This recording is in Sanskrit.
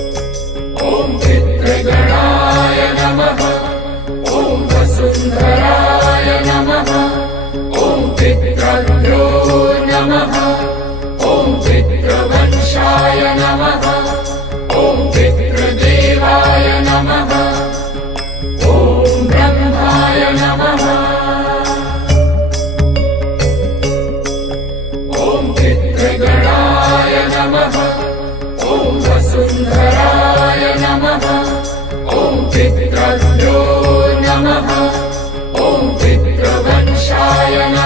ॐ पितृगणाय नमः। ॐ वसुन्धराय नमः। ॐ पितृभ्यो नमः। ॐ पितृवंशाय नमः। ॐ पितृदेवाय नमः। ॐ ब्रह्माय नमः। ॐ पितृगणाय नमः। ॐ वसुन्धराय नमः। ॐ पितृभ्यो नमः। ॐ पितृवंशाय नमः।